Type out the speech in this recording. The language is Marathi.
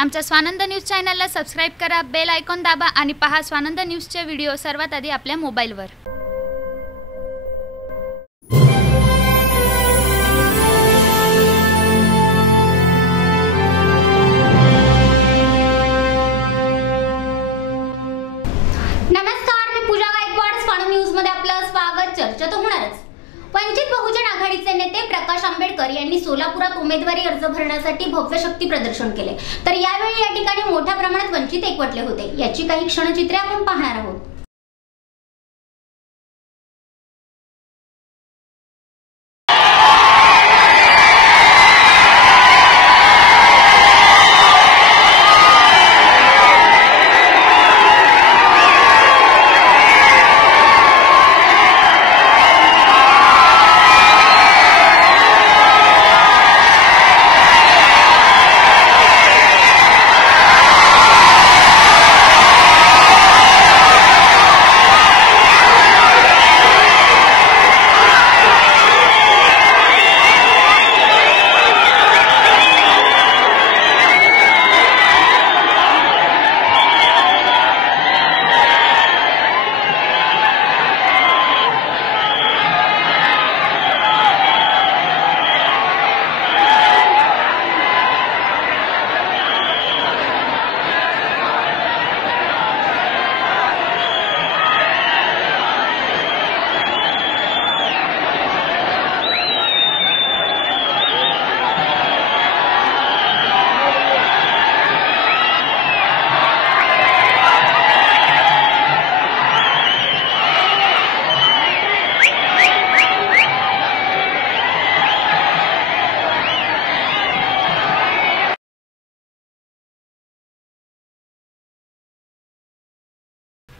आमच्या स्वानंद न्यूज चॅनलला सबस्क्राईब करा बेल आयकॉन दाबा आणि पहा स्वानंद न्यूजचे व्हिडिओ सर्वात आधी आपल्या मोबाईलवर. नमस्कार मी पूजा गायकवाड स्वानंद न्यूजमध्ये आपलं स्वागत. चर्चा तर होणारच. वंचित बहुजन प्रकाश आंबेडकर यांनी सोलापुरात उमेदवारी अर्ज भरण्यासाठी भव्य शक्ती प्रदर्शन केले. तर यावेळी या ठिकाणी मोठ्या प्रमाणात वंचित एकवटले होते. याची काही क्षणचित्रे आपण पाहणार आहोत.